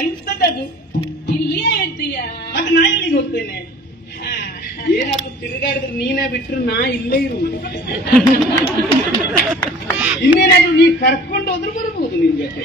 ಎಂತದದು ಇಲ್ಲೇ ಇದ್ದೀಯ ಅದು ನಾ ಎಲ್ಲಿಗೆ ಹೋಗ್ತೇನೆ ಏನಾದ್ರೂ ತಿರುಗಾಡಿದ್ರೆ ನೀನೇ ಬಿಟ್ರು ನಾ ಇಲ್ಲೇ ಇರುವುದು ಇನ್ನೇನಾದ್ರೂ ನೀ ಕರ್ಕೊಂಡು ಹೋದ್ರು ಬರ್ಬೋದು ನಿನ್ ಜೊತೆ.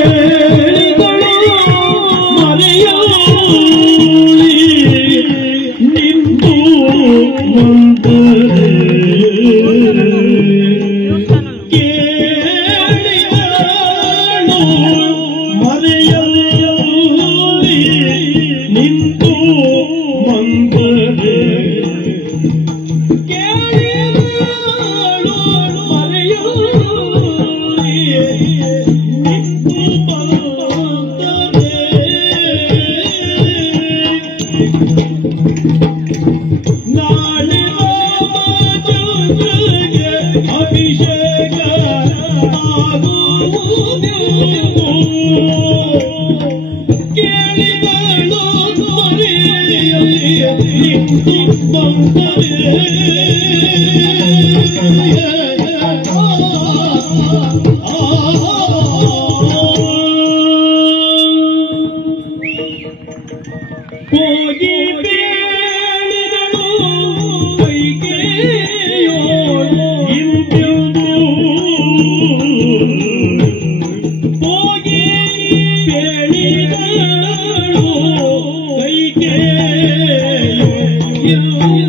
you.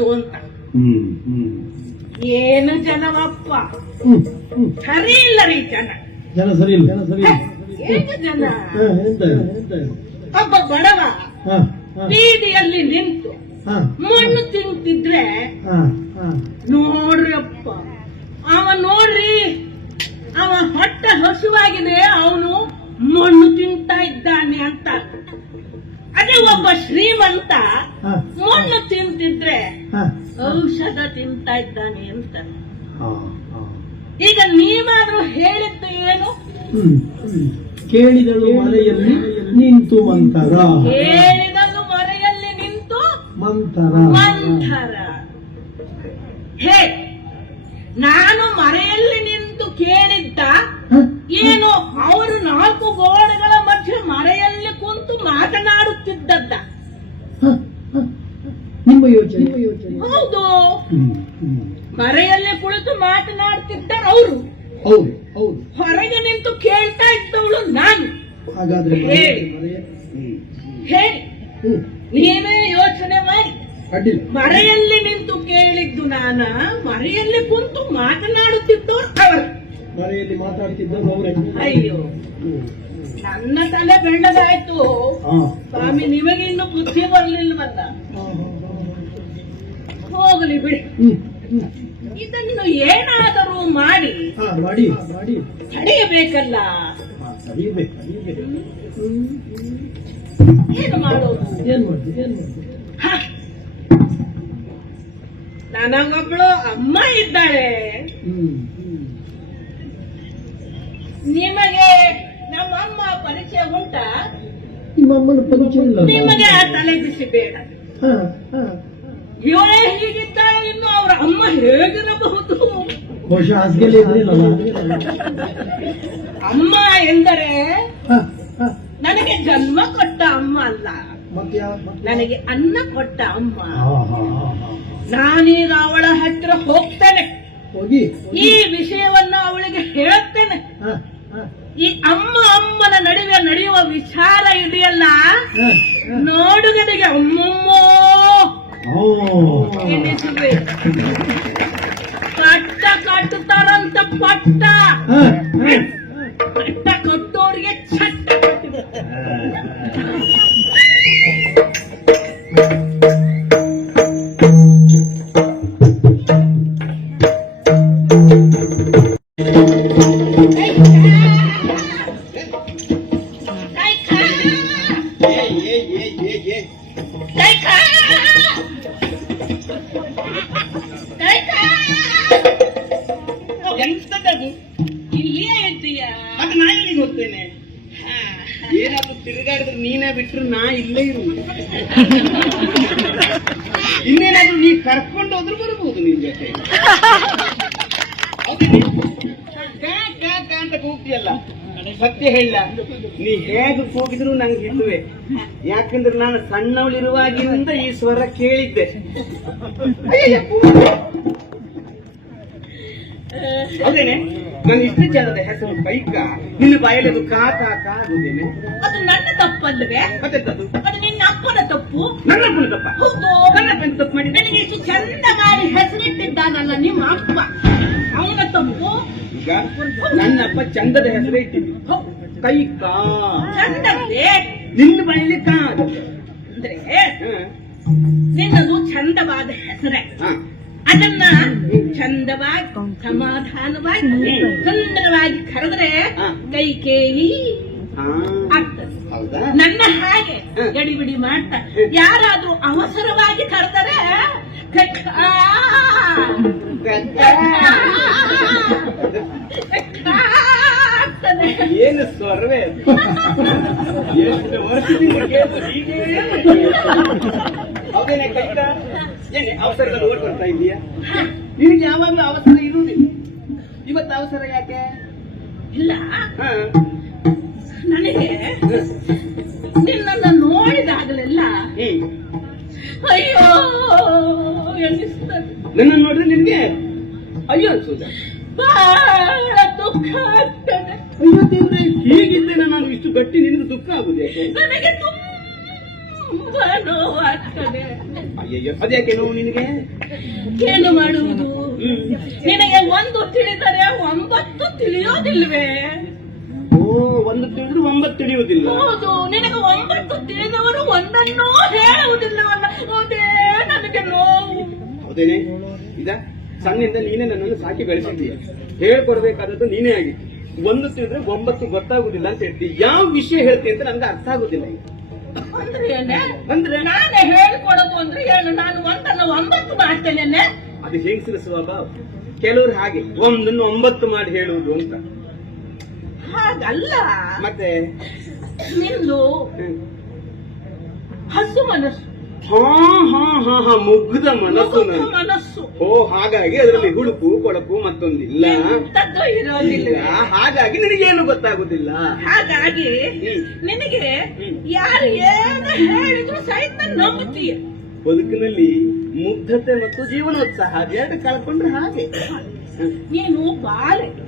ಆಗ್ತದೋ ಅಂತ. ಏನು ಜನವಪ್ಪ? ಸರಿ ಇಲ್ಲ ರೀ ಜನ. ಜನ ಸರಿ ಇಲ್ಲ. ಜನ ಸರಿ ಏನು ಜನ? ಒಬ್ಬ ಬಡವ ಬೀದಿಯಲ್ಲಿ ನಿಂತು ಮಣ್ಣು ತಿಂತಿದ್ರೆ ಹಾ, ಹಾ. ನೋಡ್ರಿ ಅಪ್ಪ. ಅವ ನೋಡ್ರಿ ಅವ ಹೊಟ್ಟ ಹಸುವಾಗಿದೆ ಅವನು ಮಣ್ಣು ತಿಂತಾ ಇದ್ದಾನೆ ಅಂತ. ಅದೇ ಒಬ್ಬ ಶ್ರೀಮಂತ. ಮಣ್ಣು ತಿಂತಿದ್ರೆ ಔಷಧ ತಿಂತಾ ಇದ್ದಾನೆ ಅಂತ. ಈಗ ನೀವಾದ್ರೂ ಹೇಳಿದ್ದು ಏನು. ಕೇಳಿದಳು ಮರೆಯಲ್ಲಿ ನಿಂತು ಮಂತರ ಕೇಳಿದಳು ಮರೆಯಲ್ಲಿ ನಿಂತು ಮಂತರ ಮಂತರ ಹೇ ನಾನು ಮರೆಯಲ್ಲಿ ನಿಂತು ಕೇಳಿದ್ದ? ಏನು? ಅವರು ನಾಲ್ಕು ಕುಂತು ಮಾತನಾಡುತ್ತಿದ್ದದ್ದ. ನಿಮ್ಮ ಯೋಚನೆ ನಿಮ್ಮ ಯೋಚನೆ ಹೌದು. ಹ್ಮ್. ಕುಳಿತು ಮಾತನಾಡ್ತಿದ್ದಾರೆ ಅವರು. ಹೌದು ಹೌದು. ಹೊರಗೆ ನಿಂತು ಕೇಳ್ತಾ ಇದ್ದವಳು ನಾನು. ಹಾಗಾದ್ರೆ ಹೇಳಿ. ನೀವೇ ಯೋಚನೆ ಮಾಡಿ. ಅಡ್ಡಿಲ್ಲ. ಮರೆಯಲ್ಲಿ ನಿಂತು ಕೇಳಿದ್ದು ನಾನ ಮರೆಯಲ್ಲಿ ಕುಂತು ಮಾತನಾಡುತ್ತಿದ್ದವರು ಅವರು. ಮರೆಯಲ್ಲಿ ಮಾತಾಡ್ತಿದ್ದ ಅವರೇ. ಅಯ್ಯೋ. ನನ್ನ ತಲೆ ಬೆಳ್ಳದಾಯ್ತು. ಸ್ವಾಮಿ ನಿಮಗೆ ಇನ್ನು ಬುದ್ಧಿ ಬರ್ಲಿಲ್ವಲ್ಲ? ಹೋಗಲಿ ಬಿಡಿ. ಇದನ್ನು ಏನಾದರೂ ಮಾಡಿ ತಡೆಯಬೇಕಲ್ಲ? ಏನು ಮಾಡೋದು. ನನಗೊಬ್ಳು ಅಮ್ಮ ಇದ್ದಾಳೆ. ಹ್ಮ್. ನಮ್ಮಮ್ಮ ಪರಿಚಯ ಉಂಟಾ? ನಿಮ್ಮಮ್ಮನ ಪರಿಚಯ ಇಲ್ಲ ನಿಮಗೆ ಆ ತಲೆ ಬಿಸಿ ಬೇಡ. ಹಾ, ಹಾ. ಇವಳೇ ಹೀಗಿದ್ದಾಳೆ ಇನ್ನು ಅವರ ಅಮ್ಮ ಹೇಗಿರಬಹುದು? ಬಹುಶಃ ಹಾಸಿಗೆಲ್ಲೇ ಇದ್ರಿಲ್ಲಲ್ಲ ಅಮ್ಮ ಎಂದರೆ. ನನಗೆ ಜನ್ಮ ಕೊಟ್ಟ ಅಮ್ಮ ಅಲ್ಲ. ನನಗೆ ಅನ್ನ ಕೊಟ್ಟ ಅಮ್ಮ. ನಾನೀಗ ಅವಳ ಹತ್ತಿರ ಹೋಗ್ತೇನೆ. ಹೋಗಿ. ಈ ವಿಷಯವನ್ನ ಅವಳಿಗೆ ಹೇಳುತ್ತೇನೆ. ಹಾ, ಹಾ, ಈ ಅಮ್ಮ ಅಮ್ಮನ ನಡುವೆ ನಡೆಯುವ ವಿಚಾರ ಇದೆಯಲ್ಲ? ನೋಡುಗರಿಗೆ ಅಮ್ಮಮ್ಮೋ! ಕಟ್ಟ ಕಟ್ಟುತ್ತಾರಂತ ಪಟ್ಟ. ಪಟ್ಟ ಕಟ್ಟೋರಿಗೆ ಚಟ್ಟ ಕಟ್ಟಿದೆ. ಸತ್ಯ ಹೇಳ. ನೀ ಹೇಗೆ ಕೂಗಿದ್ರು ನಂಗೆ ಹಿಡುವೆ ಯಾಕಂದ್ರೆ ನಾನು ಸಣ್ಣವಳಿರುವಾಗಿಂದ ಈ ಸ್ವರ ಕೇಳಿದ್ದೆ ಹೌದೇನೆ? ನನ್ನ ಇಷ್ಟು ಜನದ ಹೆಸರು ಕೈಕ ನಿನ್ನ ಬಾಯಲ್ಲಿ ಅದು ಕಾ ಕಾ ಕಾ ಆಗುದೇನೆ ಅದು ನನ್ನ ತಪ್ಪಲ್ವೇ ಮತ್ತೆ ಅದು ನಿನ್ನ ಅಪ್ಪನ ತಪ್ಪು? ನನ್ನ ಅಪ್ಪನ ತಪ್ಪ? ಹೌದು. ನನ್ನ ಅಪ್ಪನ ತಪ್ಪು ಮಾಡಿ. ನನಗೆ ಇಷ್ಟು ಚಂದ ಮಾಡಿ ಹೆಸರಿಟ್ಟಿದ್ದಾನಲ್ಲ ನಿಮ್ಮ ಅಪ್ಪ. ಅವನ ತಪ್ಪು? ಈಗ ನನ್ನ ಅಪ್ಪ ಚಂದದ ಹೆಸರು ಇಟ್ಟಿದ್ವಿ ಕೈಕ. ಚಂದಕ್ಕೆ ನಿನ್ನ ಬಳಿ ಕಾದು ಅಂದ್ರೆ ನಿನ್ನದು ಚಂದವಾದ ಹೆಸರೇ. ಹ. ಅದನ್ನ ಚಂದವಾಗಿ ಸಮಾಧಾನವಾಗಿ ಸುಂದರವಾಗಿ ಕರೆದ್ರೆ ಕೈ ಕೇಳಿ ಆಗ್ತದೆ. ಹೌದಾ? ನನ್ನ ಹಾಗೆ ಗಡಿ ಗಡಿಬಿಡಿ ಮಾಡ್ತಾ ಯಾರಾದ್ರೂ ಅವಸರವಾಗಿ ಕರೆದರೆ ಕಕ್ಕ. ಏನು ಸ್ವರವೇ? ಎಷ್ಟು ವರ್ಷದಿಂದ ಕೇಳ್ತು ಹೀಗೆ ಹೌದೇನೆ ಕೈಕ ಏನೇ ಅವಸರದಲ್ಲಿ ಓಡ್ ಬರ್ತಾ ಇದೀಯಾ ನಿನಗೆ ಯಾವಾಗಲೂ ಅವಸರ ಇರುವುದಿಲ್ಲ. ಇವತ್ತು ಅವಸರ ಯಾಕೆ? ಇಲ್ಲ. ಹ. ನನಗೆ ನಿನ್ನನ್ನ ನೋಡಿದಾಗಲೆಲ್ಲ ಅಯ್ಯೋ ಎನ್ನಿಸ್ತದೆ. ನನ್ನ ನೋಡಿದ್ರೆ ನಿನ್ಗೆ ಅಯ್ಯೋ ಅನ್ಸೋದ ಬಹಳ ದುಃಖ ಆಗ್ತದೆ. ದೇವ್ರೆ ಹೀಗಿದ್ದೇನೆ ನಾನು ಇಷ್ಟು ಗಟ್ಟಿ ನಿನಗೆ ದುಃಖ ಆಗುದು? ನನಗೆ ತುಂಬಾ ನೋವಾಗ್ತದೆ ಅಯ್ಯಯ್ಯೋ ಅದ್ಯಾಕೆ ನೋವು ನಿನಗೆ? ಏನು ಮಾಡುವುದು. ನಿನಗೆ ಒಂದು ತಿಳಿದರೆ ಒಂಬತ್ತು ತಿಳಿಯೋದಿಲ್ವೇ? ಓ ಒಂದು ತಿಳಿದ್ರು ಒಂಬತ್ತು ತಿಳಿಯುವುದಿಲ್ಲ. ಹೌದು ನಿನಗೆ ಒಂಬತ್ತು ತಿಳಿದವರು ಒಂದನ್ನೂ ಹೇಳುವುದಿಲ್ಲವಲ್ಲ. ಹೌದೇ ನನಗೆ ನೋವು. ಹೌದೇನೆ? ಇದ ಸಣ್ಣಿಂದ ನೀನೇ ನನ್ನನ್ನು ಸಾಕಿ ಬೆಳೆಸಿದ್ದೀಯ ಹೇಳ್ಕೊಡ್ಬೇಕಾದದ್ದು ನೀನೇ ಆಗಿತ್ತು ಒಂದು ತಿಳಿದ್ರೆ ಒಂಬತ್ತು ಗೊತ್ತಾಗುದಿಲ್ಲ ಅಂತ ಹೇಳ್ತೀವಿ ಯಾವ ವಿಷಯ ಹೇಳ್ತೀನಿ ಅಂತ ನನ್ಗೆ ಅರ್ಥ ಆಗುದಿಲ್ಲ. ಅಂದ್ರೆ ನಾನೇ ಹೇಳ್ಕೊಡೋದು ಅಂದ್ರೆ ಏನು ನಾನು ಒಂದನ್ನು ಒಂಬತ್ತು ಮಾಡ್ತೇನೆ ಅದು ಹೆಂಗಸಿನ ಸ್ವಭಾವ ಕೆಲವರು ಹಾಗೆ. ಒಂದನ್ನು ಒಂಬತ್ತು ಮಾಡಿ ಹೇಳುವುದು ಅಂತ. ಹಾಗಲ್ಲ. ಮತ್ತೆ? ನಿಂದು. ಹಸು ಮನಸ್ಸು. ಹಾ ಹಾ ಹಾ ಹಾ ಮುಗ್ಧ ಮನಸ್ಸು ಮುಗ್ಧ ಮನಸ್ಸು. ಓ ಹಾಗಾಗಿ ಅದರಲ್ಲಿ ಹುಳುಕು ಕೊಳಕು ಮತ್ತೊಂದಿಲ್ಲ. ಎಂತದ್ದು ಇರೋದಿಲ್ಲ. ಇಲ್ಲ, ಹಾಗಾಗಿ ನಿನಗೇನು ಗೊತ್ತಾಗುದಿಲ್ಲ. ಹಾಗಾಗಿ ಹ್ಮ್. ನಿನಗೆ ಹ್ಮ್. ಯಾರು ಏನು ಹೇಳಿದ್ರು ಸಹಿತ ನಂಬುತ್ತೀಯ. ಬದುಕಿನಲ್ಲಿ ಮುಗ್ಧತೆ ಮತ್ತು ಜೀವನೋತ್ಸಾಹ ಎರಡು ಕಳ್ಕೊಂಡ್ರೆ ಹಾಗೆ. ನೀನು ಬಾಲೆ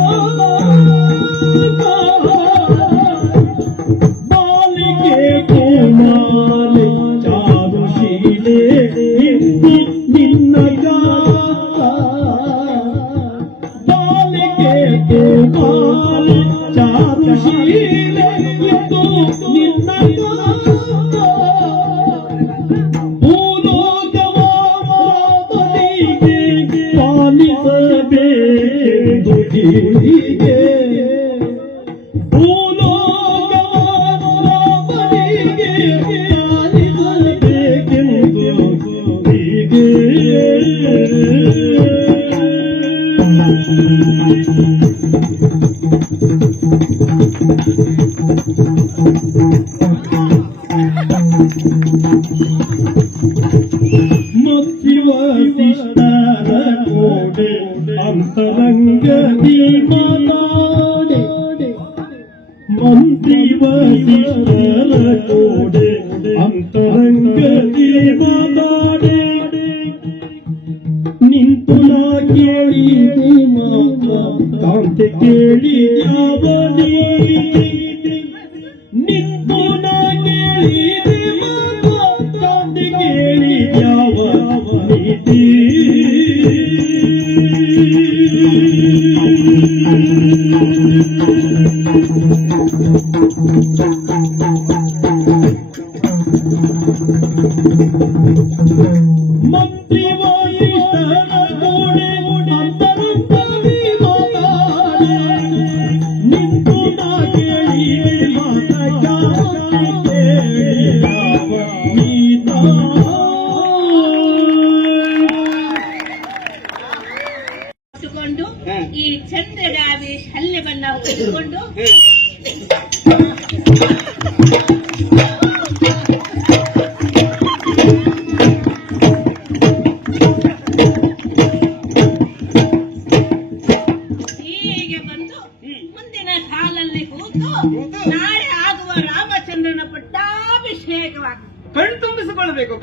ಮಾಡಬೇಕು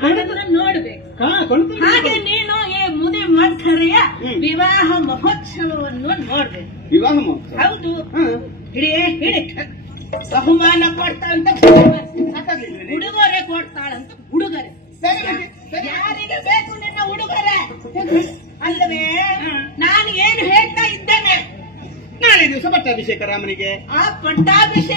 ನೋಡ್ಬೇಕು. ಹಾಗೆ ನೀನು ಈ ಮುದಿ ಮಕ್ಕಳೆಯ ವಿವಾಹ ಮಹೋತ್ಸವವನ್ನು ನೋಡ್ಬೇಕು. ವಿವಾಹ ಮಹೋತ್ಸವ? ಹೌದು. ಇಡೀ ಇಡೀ ಬಹುಮಾನ ಕೊಡ್ತಾ ಅಂತ ಉಡುಗೊರೆ ಕೊಡ್ತಾಳಂತ ಉಡುಗೊರೆ ಯಾರಿಗೆ ಬೇಕು ನಿನ್ನ ಉಡುಗೊರೆ ಅಲ್ಲವೇ ನಾನು ಏನು ಹೇಳ್ತಾ ಇದ್ದೇನೆ? ನಾಳೆ ದಿವಸ ಪಟ್ಟಾಭಿಷೇಕ ರಾಮನಿಗೆ. ಆ ಪಟ್ಟಾಭಿಷೇಕ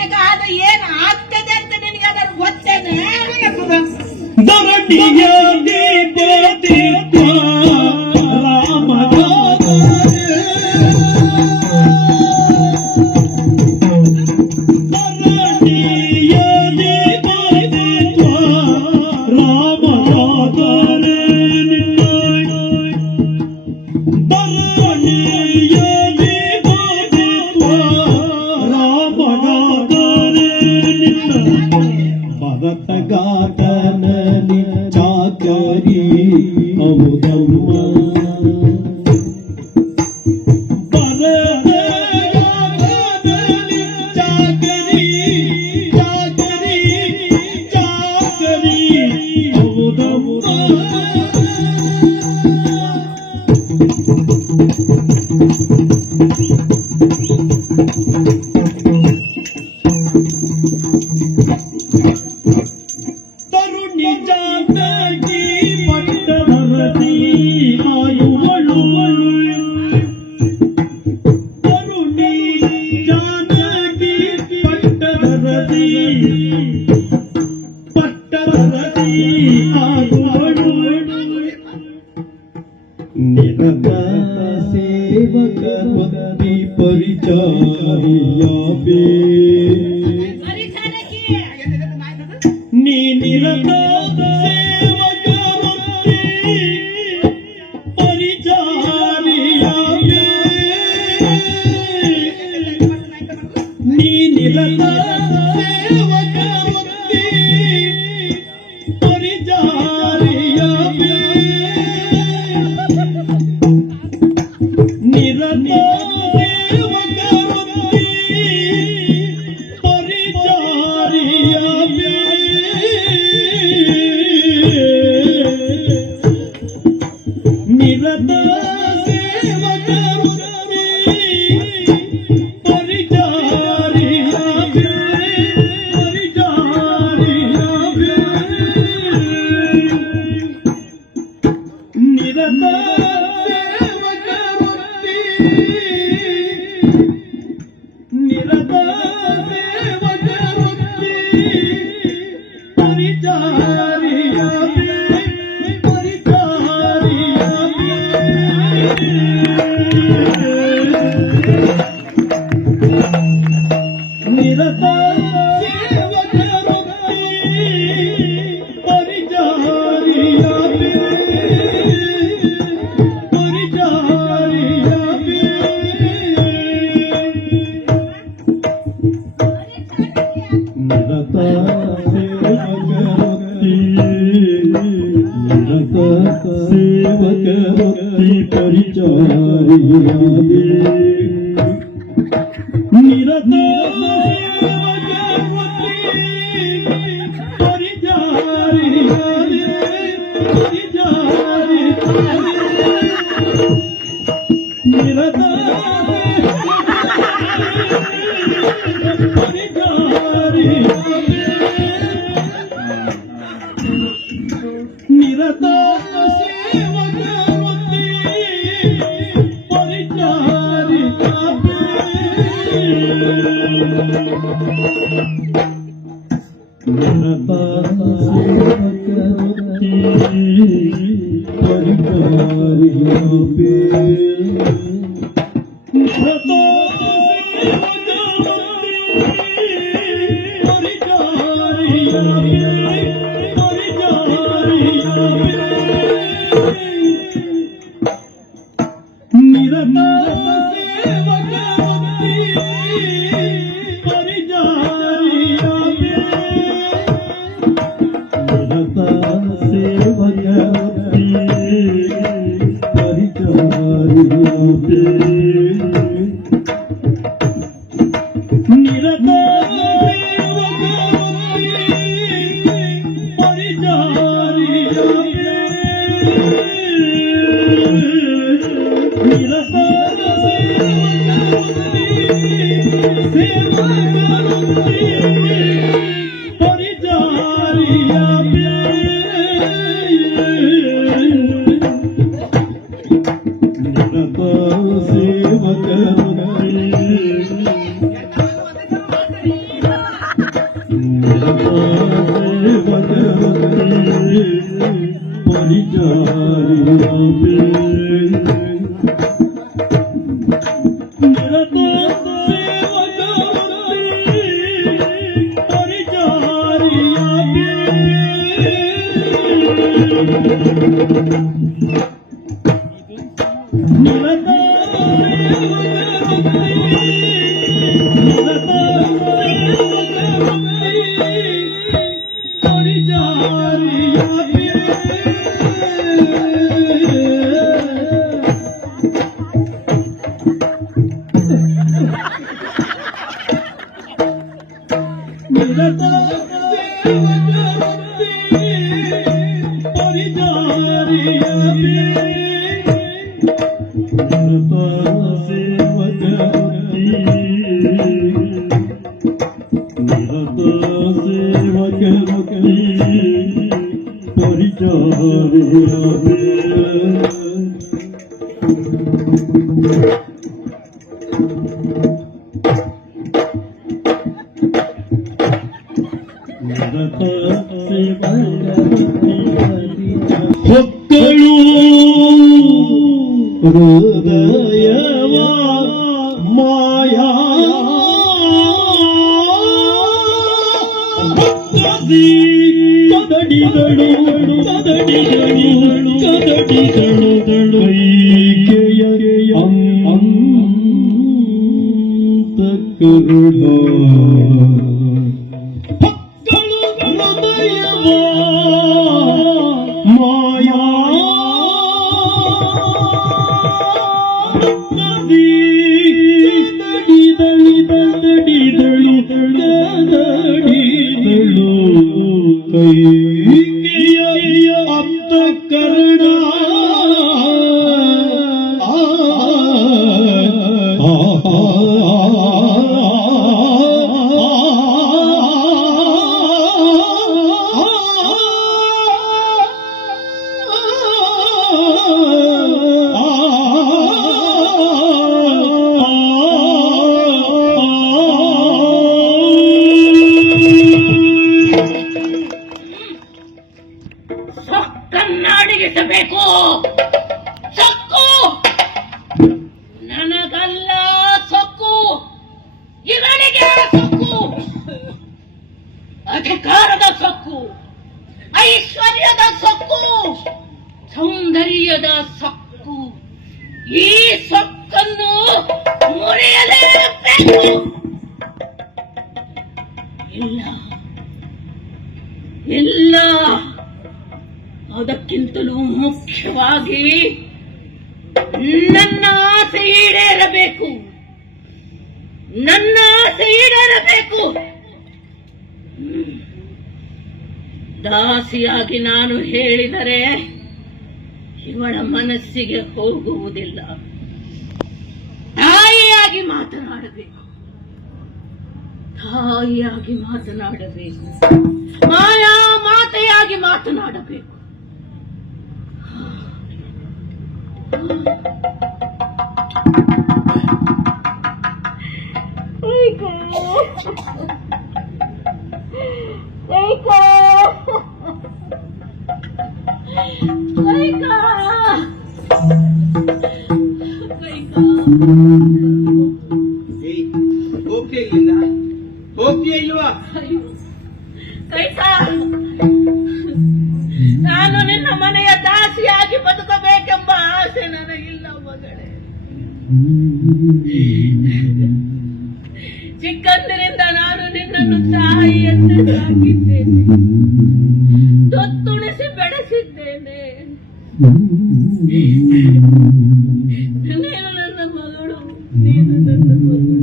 நிலத்தை I need Jani Jani Kripa se vajra ki ಕರುಣ ನಾನು ಹೇಳಿದರೆ ಇವಳ ಮನಸ್ಸಿಗೆ ಹೋಗುವುದಿಲ್ಲ. ತಾಯಿಯಾಗಿ ಮಾತನಾಡಬೇಕು. ತಾಯಿಯಾಗಿ ಮಾತನಾಡಬೇಕು. ಮಾಯಾ ಮಾತೆಯಾಗಿ ಮಾತನಾಡಬೇಕು. ಏಕೋ. ಹೋಗ್ತೀಯ ಇಲ್ಲಿಂದ? ಹೋಗ್ತೀಯ ಇಲ್ವಾ? ನಾನು ನಿನ್ನ ಮನೆಯ ದಾಸಿಯಾಗಿ ಬದುಕಬೇಕೆಂಬ ಆಸೆ ನನಗಿಲ್ಲ ಮಗಳೇ. ಚಿಕ್ಕಂದಿನಿಂದ ನಾನು ನಿನ್ನನ್ನು ತಾಯಿ ಎಂದು ಸಾಕಿದ್ದೇನೆ. ತೊತ್ತುಳಿಸಿ ಬೆಳೆಸಿದ್ದೇನೆ. ನೀನು ನನ್ನ ಮಗಳು, ನೀನು ನನ್ನ ಮಗಳು.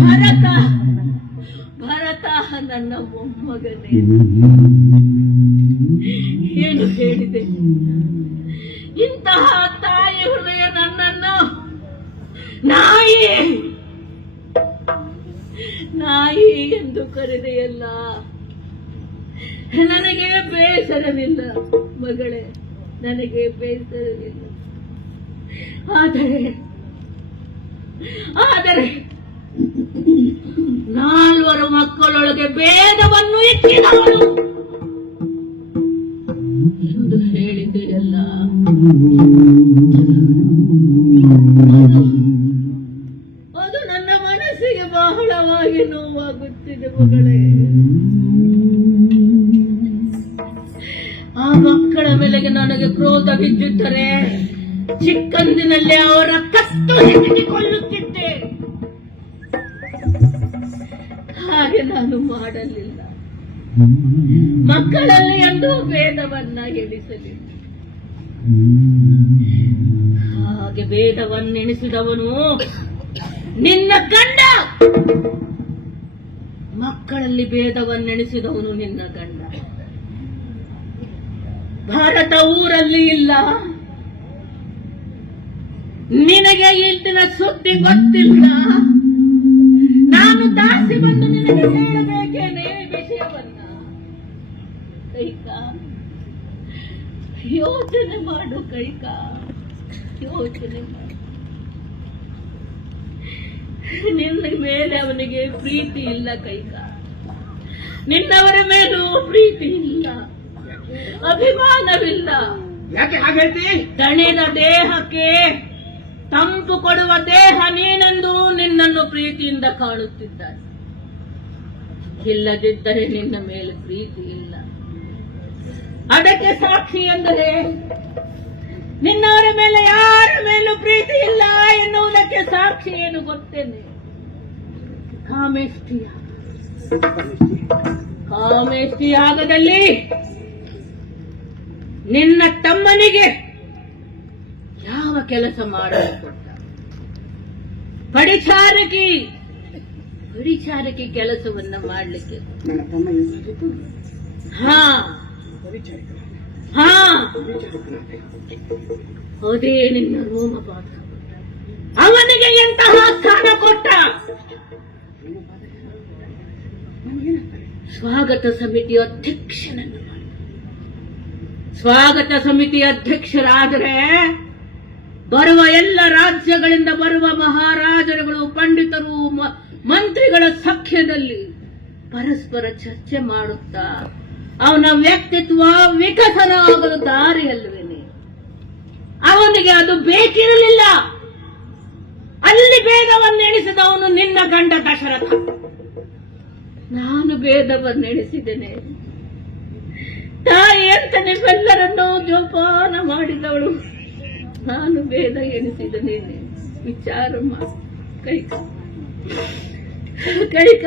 ಭರತ ಭರತ ನನ್ನ ಮೊಮ್ಮಗನೇ. ಏನು ಹೇಳಿದೆ? ಇಂತಹ ತಾಯಿ ಹೃದಯ ನನ್ನನ್ನು ನಾಯಿ ನಾಯಿ ಎಂದು ಕರೆದೆಯಲ್ಲ. ನನಗೆ ಬೇಸರವಿಲ್ಲ ಮಗಳೇ ನನಗೆ ಬೇಸರವಿಲ್ಲ. ಆದರೆ ಆದರೆ ನಾಲ್ವರು ಮಕ್ಕಳೊಳಗೆ ಭೇದವನ್ನು ಇಟ್ಟಿದವಳು ಎಂದು ಹೇಳಿದೆಯಲ್ಲ ಬಿದ್ದಿದ್ದರೆ ಚಿಕ್ಕಂದಿನಲ್ಲಿ ಅವರ ಕತ್ತು ಹಿಡಿದುಕೊಳ್ಳುತ್ತಿದ್ದೆ. ಹಾಗೆ ನಾನು ಮಾಡಲಿಲ್ಲ. ಮಕ್ಕಳಲ್ಲಿ ಎಂದು ಭೇದವನ್ನ ಎಣಿಸಲಿಲ್ಲ ಹಾಗೆ ಭೇದವನ್ನೆಣಿಸಿದವನು ನಿನ್ನ ಗಂಡ! ಮಕ್ಕಳಲ್ಲಿ ಭೇದವನ್ನೆಣಿಸಿದವನು ನಿನ್ನ ಗಂಡ. ಭಾರತ ಊರಲ್ಲಿ ಇಲ್ಲ. ನಿನಗೆ ಇಂದಿನ ಸುದ್ದಿ ಗೊತ್ತಿಲ್ಲ. ನಾನು ದಾಸಿ ಬಂದು ನಿನಗೆ ಹೇಳಬೇಕೇನೆ ವಿಷಯವನ್ನ. ಕೈಕಾ? ಯೋಚನೆ ಮಾಡು ಕೈಕಾ. ಯೋಚನೆ ಮಾಡು. ನಿನ್ನ ಮೇಲೆ ಅವನಿಗೆ ಪ್ರೀತಿ ಇಲ್ಲ ಕೈಕಾ. ನಿನ್ನವರ ಮೇಲೂ ಪ್ರೀತಿ ಇಲ್ಲ. ಅಭಿಮಾನವಿಲ್ಲ. ಯಾಕೆ ಹಾಗೆ ಹೇಳ್ತಿ? ದಣಿದ ದೇಹಕ್ಕೆ ತಂಪು ಕೊಡುವ ದೇಹ ನೀನೆಂದು ನಿನ್ನನ್ನು ಪ್ರೀತಿಯಿಂದ ಕಾಣುತ್ತಿದ್ದಾನೆ ಇಲ್ಲದಿದ್ದರೆ ನಿನ್ನ ಮೇಲೆ ಪ್ರೀತಿ ಇಲ್ಲ. ಅದಕ್ಕೆ ಸಾಕ್ಷಿ ಎಂದರೆ ನಿನ್ನವರ ಮೇಲೆ ಯಾರ ಮೇಲೂ ಪ್ರೀತಿ ಇಲ್ಲ ಎನ್ನುವುದಕ್ಕೆ ಸಾಕ್ಷಿ ಏನು ಗೊತ್ತೇನೆ? ಕಾಮೇಷ್ಟಿಯ ಕಾಮೇಷ್ಟಿಯಾಗದಲ್ಲಿ ನಿನ್ನ ತಮ್ಮನಿಗೆ ಯಾವ ಕೆಲಸ ಮಾಡಲು ಕೊಟ್ಟ? ಪಡಿಚಾರಕಿ ಪಡಿಚಾರಕಿ ಕೆಲಸವನ್ನ ಮಾಡಲಿಕ್ಕೆ. ಹಾ. ಹಾ. ಅದೇ ನಿನ್ನ ರೋಮ ಪಾತ್ರ ಅವನಿಗೆ ಎಂತಹ ಸ್ಥಾನ ಕೊಟ್ಟ? ಸ್ವಾಗತ ಸಮಿತಿ ಅಧ್ಯಕ್ಷನನ್ನು. ಸ್ವಾಗತ ಸಮಿತಿ ಅಧ್ಯಕ್ಷರಾದರೆ ಬರುವ ಎಲ್ಲ ರಾಜ್ಯಗಳಿಂದ ಬರುವ ಮಹಾರಾಜರುಗಳು, ಪಂಡಿತರು ಮಂತ್ರಿಗಳ ಸಖ್ಯದಲ್ಲಿ ಪರಸ್ಪರ ಚರ್ಚೆ ಮಾಡುತ್ತಾ, ಅವನ ವ್ಯಕ್ತಿತ್ವ ವಿಕಸನ ಆಗಲು ದಾರಿಯಲ್ವೇನೆ ಅವನಿಗೆ ಅದು ಬೇಕಿರಲಿಲ್ಲ. ಅಲ್ಲಿ ಭೇದವನ್ನೆಣಿಸಿದವನು ನಿನ್ನ ಗಂಡ ದಶರಥ. ನಾನು ಭೇದವನ್ನೆಣಿಸಿದ್ದೇನೆ. ತಾಯಿ ಅಂತ ನಿಮ್ಮೆಲ್ಲರನ್ನು ಜೋಪಾನ ಮಾಡಿದವಳು. ನಾನು ಭೇದ ನೀನೆ ವಿಚಾರ ಕೈಕ. ಕೈಕ.